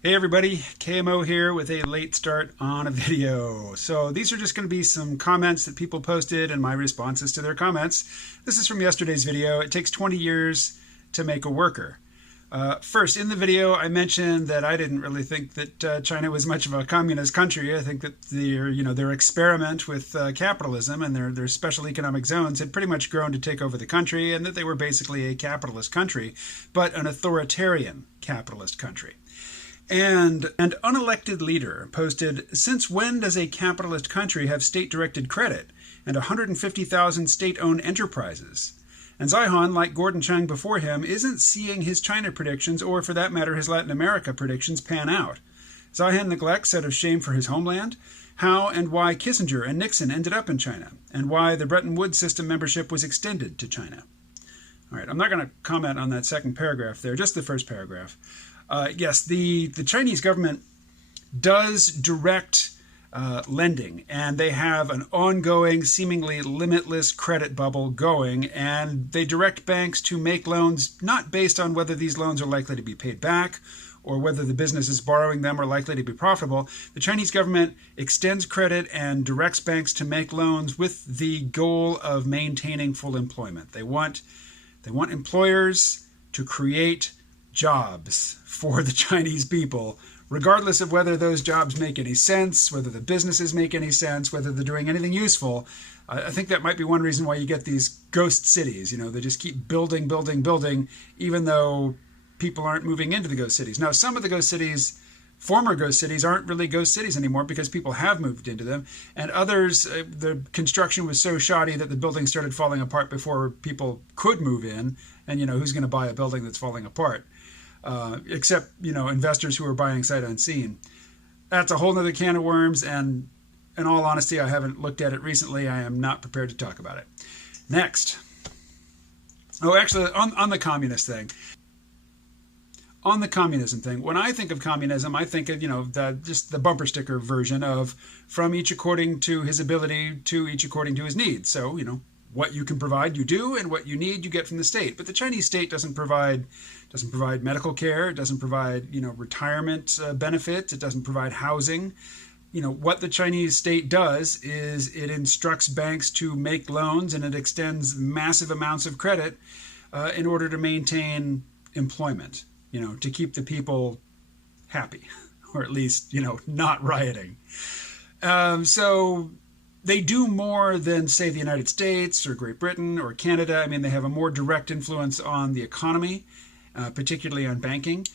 Hey everybody, KMO here with a late start on a video. So these are just going to be some comments that people posted and my responses to their comments. This is from yesterday's video. It takes 20 years to make a worker. First, in the video, I mentioned that I didn't really think that China was much of a communist country. I think that their experiment with capitalism and their special economic zones had pretty much grown to take over the country, and that they were basically a capitalist country, but an authoritarian capitalist country. And an unelected leader posted, "Since when does a capitalist country have state-directed credit and 150,000 state-owned enterprises?" And Zihan, like Gordon Chang before him, isn't seeing his China predictions, or for that matter his Latin America predictions, pan out. Zihan neglects, out of shame for his homeland, how and why Kissinger and Nixon ended up in China, and why the Bretton Woods system membership was extended to China. All right, I'm not going to comment on that second paragraph there, just the first paragraph. Yes, the Chinese government does direct lending, and they have an ongoing, seemingly limitless credit bubble going, and they direct banks to make loans not based on whether these loans are likely to be paid back or whether the businesses borrowing them are likely to be profitable. The Chinese government extends credit and directs banks to make loans with the goal of maintaining full employment. They want employers to create jobs for the Chinese people, regardless of whether those jobs make any sense, whether the businesses make any sense, whether they're doing anything useful. I think that might be one reason why you get these ghost cities. They just keep building, even though people aren't moving into the ghost cities. Now, some of the ghost cities, former ghost cities, aren't really ghost cities anymore because people have moved into them. And others, the construction was so shoddy that the buildings started falling apart before people could move in. And, who's going to buy a building that's falling apart? Except, investors who are buying sight unseen. That's a whole nother can of worms, and in all honesty, I haven't looked at it recently. I am not prepared to talk about it. Next. Oh, actually, on the communist thing. On the communism thing, when I think of communism, I think of, just the bumper sticker version of from each according to his ability to each according to his needs. So, what you can provide, you do, and what you need, you get from the state. But the Chinese state doesn't provide medical care. It doesn't provide, retirement benefits. It doesn't provide housing. What the Chinese state does is it instructs banks to make loans, and it extends massive amounts of credit in order to maintain employment, to keep the people happy, or at least, not rioting. So they do more than, say, the United States or Great Britain or Canada. I mean, they have a more direct influence on the economy, particularly on banking.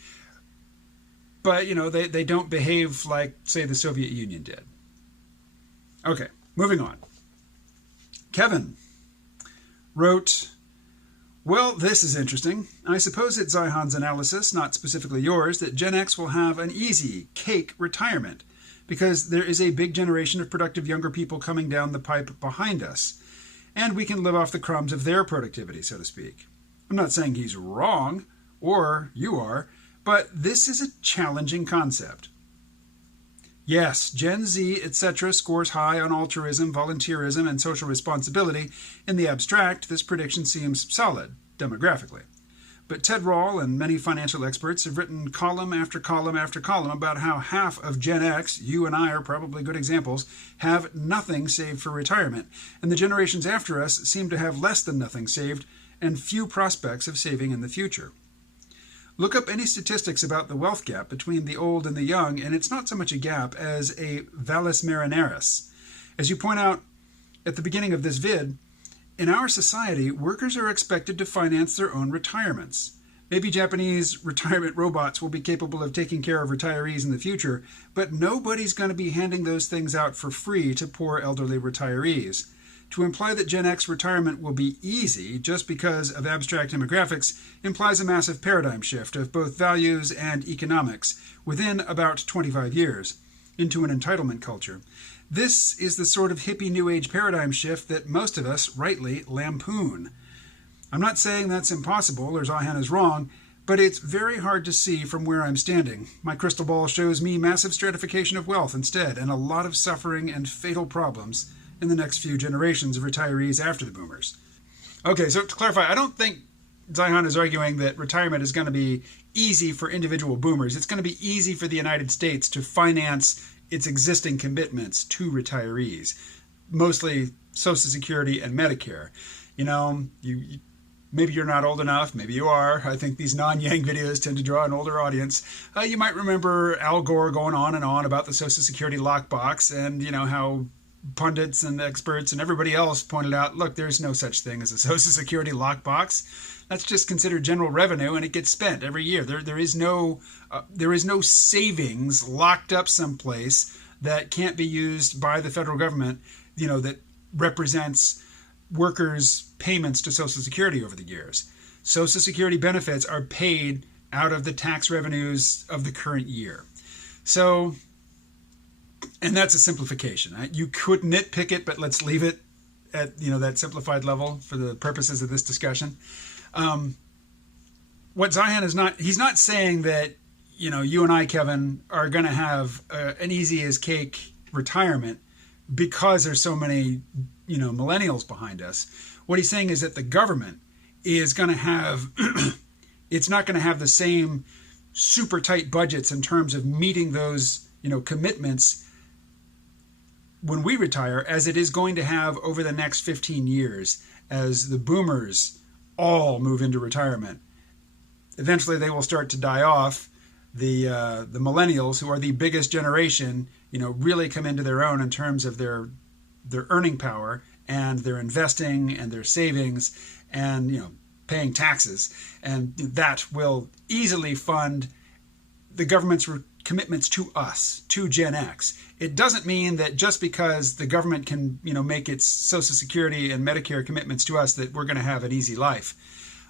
But, they don't behave like, say, the Soviet Union did. Okay, moving on. Kevin wrote, "Well, this is interesting. I suppose it's Zihan's analysis, not specifically yours, that Gen X will have an easy, cake retirement, because there is a big generation of productive younger people coming down the pipe behind us, and we can live off the crumbs of their productivity, so to speak. I'm not saying he's wrong, or you are, but this is a challenging concept. Yes, Gen Z, etc. scores high on altruism, volunteerism, and social responsibility. In the abstract, this prediction seems solid, demographically. But Ted Rall and many financial experts have written column after column after column about how half of Gen X, you and I are probably good examples, have nothing saved for retirement, and the generations after us seem to have less than nothing saved and few prospects of saving in the future. Look up any statistics about the wealth gap between the old and the young, and it's not so much a gap as a valles marineris. As you point out at the beginning of this vid, in our society, workers are expected to finance their own retirements. Maybe Japanese retirement robots will be capable of taking care of retirees in the future, but nobody's going to be handing those things out for free to poor elderly retirees. To imply that Gen X retirement will be easy just because of abstract demographics implies a massive paradigm shift of both values and economics within about 25 years into an entitlement culture. This is the sort of hippie New Age paradigm shift that most of us rightly lampoon. I'm not saying that's impossible or Zihan is wrong, but it's very hard to see from where I'm standing. My crystal ball shows me massive stratification of wealth instead, and a lot of suffering and fatal problems in the next few generations of retirees after the boomers. Okay, so to clarify, I don't think Zion is arguing that retirement is going to be easy for individual boomers. It's going to be easy for the United States to finance its existing commitments to retirees, mostly Social Security and Medicare. You know, maybe you're not old enough, maybe you are. I think these non-Yang videos tend to draw an older audience. You might remember Al Gore going on and on about the Social Security lockbox, and you know how pundits and experts and everybody else pointed out, look, there's no such thing as a Social Security lockbox. That's just considered general revenue, and it gets spent every year. There is no savings locked up someplace that can't be used by the federal government, you know, that represents workers' payments to Social Security over the years. Social Security benefits are paid out of the tax revenues of the current year. So, and that's a simplification. You could nitpick it, but let's leave it at, you know, that simplified level for the purposes of this discussion. What Zion is not, he's not saying that, you know, you and I, Kevin, are going to have an easy as cake retirement because there's so many, you know, millennials behind us. What he's saying is that the government is going to have, it's not going to have the same super tight budgets in terms of meeting those, you know, commitments when we retire as it is going to have over the next 15 years as the boomers all move into retirement. Eventually they will start to die off. The millennials, who are the biggest generation, you know, really come into their own in terms of their earning power and their investing and their savings and, you know, paying taxes. And that will easily fund the government's commitments to us, to Gen X. It doesn't mean that just because the government can, you know, make its Social Security and Medicare commitments to us that we're going to have an easy life.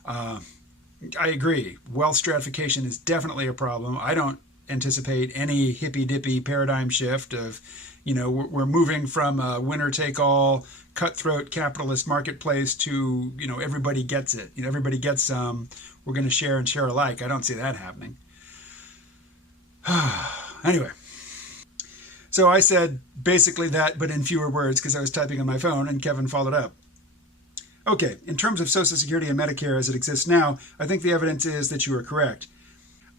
I agree. Wealth stratification is definitely a problem. I don't anticipate any hippy-dippy paradigm shift of, you know, we're moving from a winner-take-all cutthroat capitalist marketplace to, you know, everybody gets it. You know, everybody gets some. We're going to share and share alike. I don't see that happening. Anyway, so I said basically that, but in fewer words because I was typing on my phone, and Kevin followed up. Okay, in terms of Social Security and Medicare as it exists now, I think the evidence is that you are correct.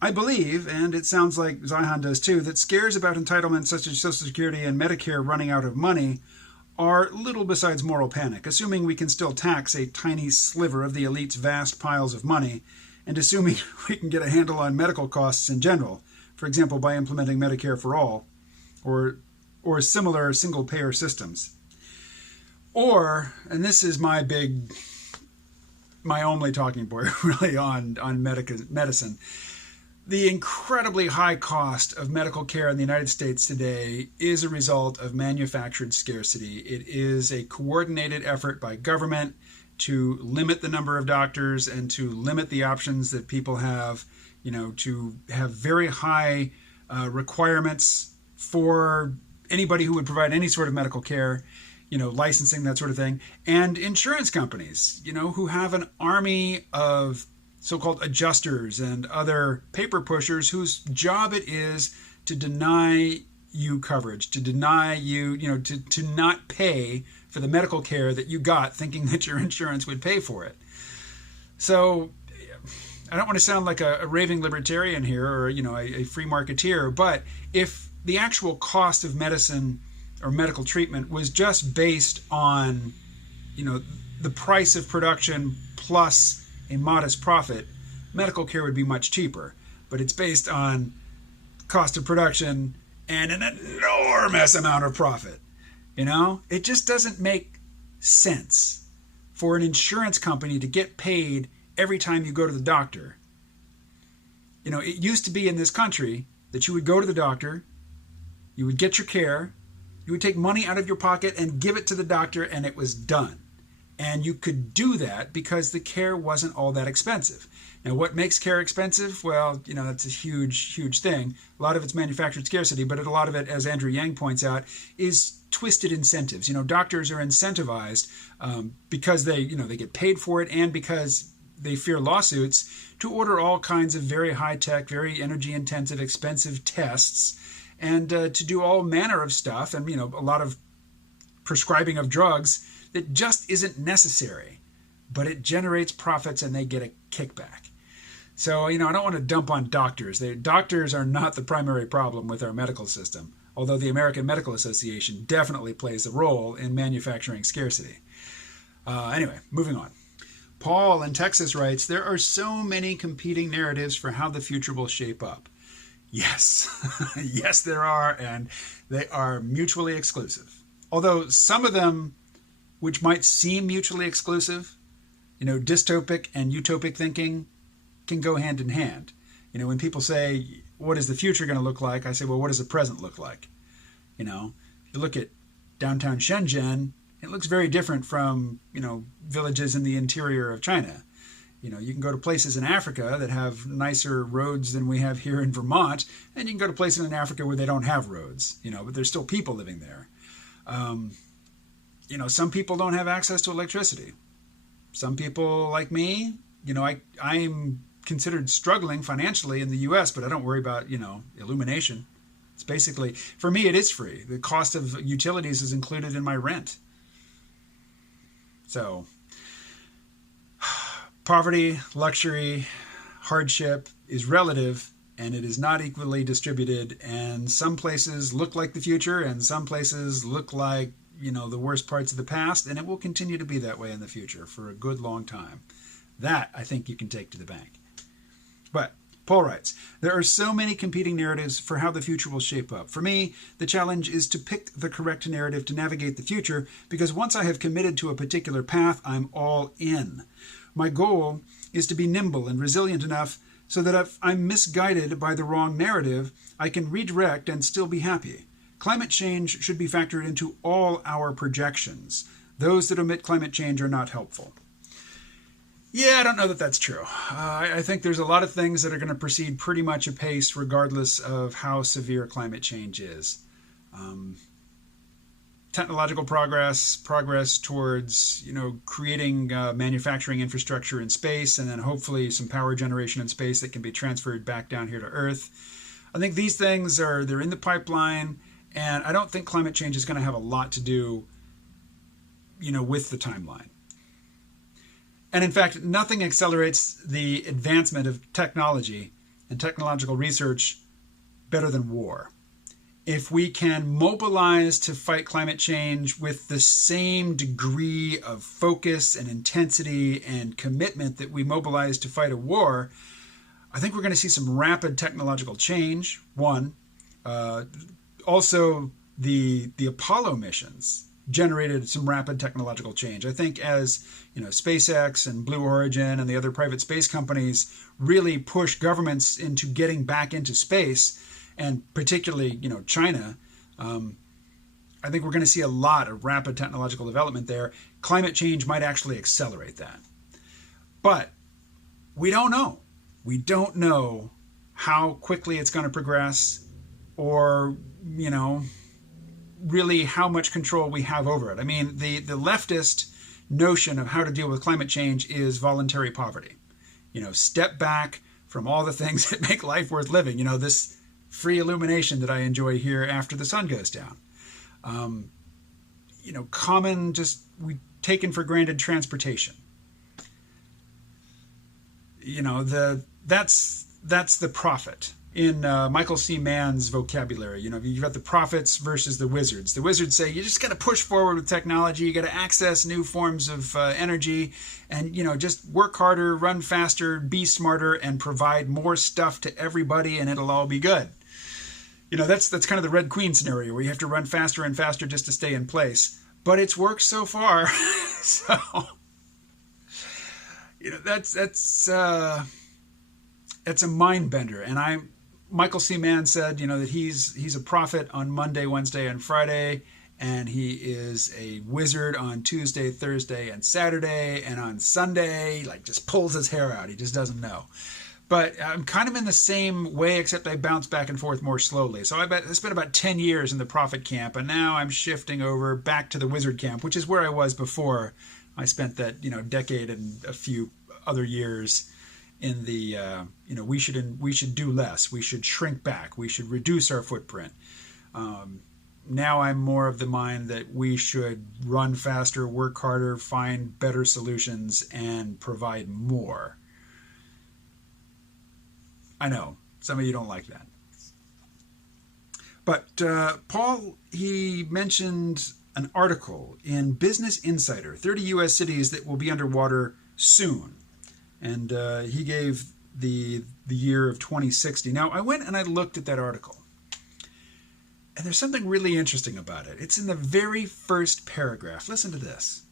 I believe, and it sounds like Zion does too, that scares about entitlements such as Social Security and Medicare running out of money are little besides moral panic, assuming we can still tax a tiny sliver of the elite's vast piles of money, and assuming we can get a handle on medical costs in general, for example, by implementing Medicare for all, or similar single-payer systems. Or, and this is my only talking point really on medicine, the incredibly high cost of medical care in the United States today is a result of manufactured scarcity. It is a coordinated effort by government to limit the number of doctors and to limit the options that people have, you know, to have very high requirements for anybody who would provide any sort of medical care, you know, licensing, that sort of thing, and insurance companies, you know, who have an army of so-called adjusters and other paper pushers whose job it is to deny you coverage, to deny you, you know, to not pay for the medical care that you got thinking that your insurance would pay for it. So I don't want to sound like a raving libertarian here or, you know, a free marketeer, but if the actual cost of medicine or medical treatment was just based on, you know, the price of production plus a modest profit, medical care would be much cheaper. But it's based on cost of production and an enormous amount of profit. You know, it just doesn't make sense for an insurance company to get paid every time you go to the doctor. You know, it used to be in this country that you would go to the doctor, you would get your care, you would take money out of your pocket and give it to the doctor, and it was done. And you could do that because the care wasn't all that expensive. Now, what makes care expensive? Well, you know, that's a huge, huge thing. A lot of it's manufactured scarcity, but a lot of it, as Andrew Yang points out, is twisted incentives. You know, doctors are incentivized because they, you know, they get paid for it and because they fear lawsuits to order all kinds of very high-tech, very energy-intensive, expensive tests and to do all manner of stuff and, you know, a lot of prescribing of drugs that just isn't necessary. but it generates profits and they get a kickback. So, I don't want to dump on doctors. Doctors are not the primary problem with our medical system, although the American Medical Association definitely plays a role in manufacturing scarcity. Anyway, moving on. Paul in Texas writes, there are so many competing narratives for how the future will shape up. Yes, yes there are, and they are mutually exclusive. Although some of them, which might seem mutually exclusive, dystopic and utopic thinking can go hand in hand. When people say, what is the future going to look like? I say, well, what does the present look like? If you look at downtown Shenzhen, it looks very different from, villages in the interior of China. You can go to places in Africa that have nicer roads than we have here in Vermont, and you can go to places in Africa where they don't have roads, but there's still people living there. Some people don't have access to electricity. Some people like me, I'm considered struggling financially in the U.S., but I don't worry about, illumination. It's basically, for me, it is free. The cost of utilities is included in my rent. So, poverty, luxury, hardship is relative, and it is not equally distributed. And some places look like the future, and some places look like, the worst parts of the past, and it will continue to be that way in the future for a good long time. That, I think, you can take to the bank. But Paul writes, there are so many competing narratives for how the future will shape up. For me, the challenge is to pick the correct narrative to navigate the future, because once I have committed to a particular path, I'm all in. My goal is to be nimble and resilient enough so that if I'm misguided by the wrong narrative, I can redirect and still be happy. Climate change should be factored into all our projections. Those that omit climate change are not helpful. Yeah, I don't know that that's true. I think there's a lot of things that are going to proceed pretty much apace regardless of how severe climate change is. Technological progress towards, creating manufacturing infrastructure in space, and then hopefully some power generation in space that can be transferred back down here to Earth. I think these things they're in the pipeline, and I don't think climate change is going to have a lot to do, with the timeline. And in fact, nothing accelerates the advancement of technology and technological research better than war. If we can mobilize to fight climate change with the same degree of focus and intensity and commitment that we mobilize to fight a war, I think we're going to see some rapid technological change. One, also the Apollo missions generated some rapid technological change. I think as SpaceX and Blue Origin and the other private space companies really push governments into getting back into space, and particularly China, I think we're going to see a lot of rapid technological development there. Climate change might actually accelerate that. But we don't know. We don't know how quickly it's going to progress, or really how much control we have over it. I mean, the leftist notion of how to deal with climate change is voluntary poverty. Step back from all the things that make life worth living. This free illumination that I enjoy here after the sun goes down. Common, we taken for granted transportation. That's the prophet. In Michael C. Mann's vocabulary, you've got the prophets versus the wizards. The wizards say you just got to push forward with technology, you got to access new forms of energy, and just work harder, run faster, be smarter, and provide more stuff to everybody, and it'll all be good. That's kind of the Red Queen scenario, where you have to run faster and faster just to stay in place. But it's worked so far, so that's a mind bender, and Michael C. Mann said, that he's a prophet on Monday, Wednesday, and Friday, and he is a wizard on Tuesday, Thursday, and Saturday, and on Sunday, just pulls his hair out. He just doesn't know. But I'm kind of in the same way, except I bounce back and forth more slowly. So I spent about 10 years in the prophet camp, and now I'm shifting over back to the wizard camp, which is where I was before I spent that, decade and a few other years in the, we should do less. We should shrink back. We should reduce our footprint. now I'm more of the mind that we should run faster, work harder, find better solutions, and provide more. I know, some of you don't like that. But Paul, he mentioned an article in Business Insider, 30 U.S. cities that will be underwater soon. And he gave the year of 2060. Now, I went and I looked at that article. And there's something really interesting about it. It's in the very first paragraph. Listen to this.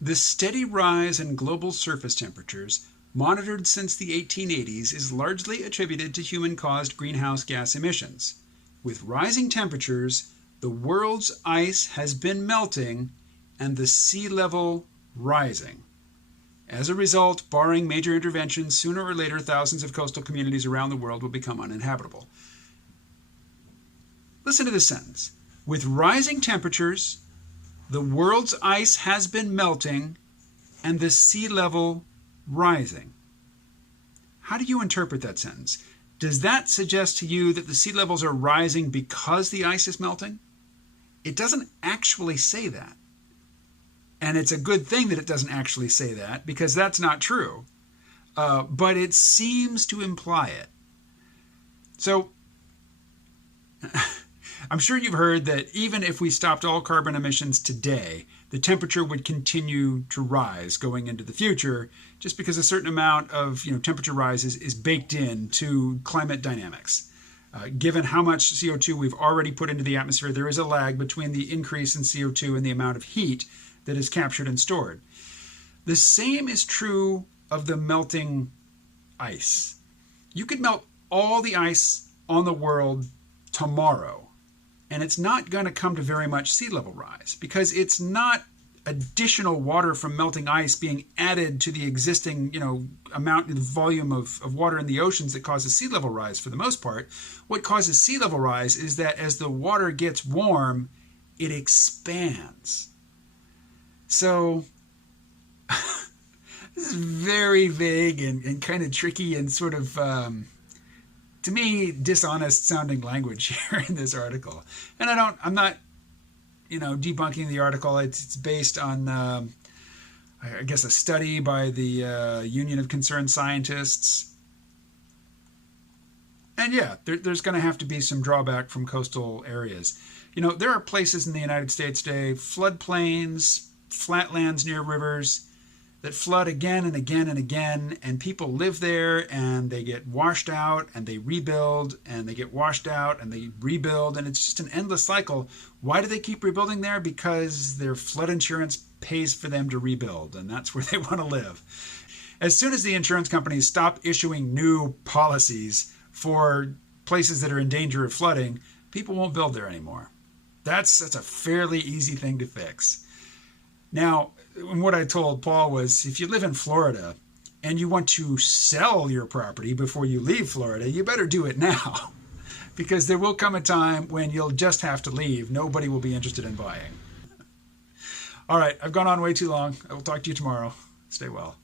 The steady rise in global surface temperatures, monitored since the 1880s, is largely attributed to human-caused greenhouse gas emissions. With rising temperatures, the world's ice has been melting and the sea level rising. As a result, barring major interventions, sooner or later thousands of coastal communities around the world will become uninhabitable. Listen to this sentence. With rising temperatures, the world's ice has been melting and the sea level rising. How do you interpret that sentence? Does that suggest to you that the sea levels are rising because the ice is melting? It doesn't actually say that. And it's a good thing that it doesn't actually say that, because that's not true. But it seems to imply it. So, I'm sure you've heard that even if we stopped all carbon emissions today, the temperature would continue to rise going into the future, just because a certain amount of temperature rise is baked into climate dynamics. Given how much CO2 we've already put into the atmosphere, there is a lag between the increase in CO2 and the amount of heat that is captured and stored. The same is true of the melting ice. You could melt all the ice on the world tomorrow, and it's not going to come to very much sea level rise, because it's not additional water from melting ice being added to the existing, volume of water in the oceans that causes sea level rise for the most part. What causes sea level rise is that as the water gets warm, it expands. So this is very vague and kind of tricky and sort of, to me, dishonest sounding language here in this article. And I'm not, debunking the article. It's based on, I guess, a study by the Union of Concerned Scientists. And yeah, there's going to have to be some drawback from coastal areas. There are places in the United States today, floodplains, flatlands near rivers, that flood again and again and again, and people live there and they get washed out and they rebuild and they get washed out and they rebuild, and it's just an endless cycle. Why do they keep rebuilding there? Because their flood insurance pays for them to rebuild, and that's where they want to live. As soon as the insurance companies stop issuing new policies for places that are in danger of flooding, people won't build there anymore. That's a fairly easy thing to fix. Now, what I told Paul was, if you live in Florida and you want to sell your property before you leave Florida, you better do it now, because there will come a time when you'll just have to leave. Nobody will be interested in buying. All right, I've gone on way too long. I will talk to you tomorrow. Stay well.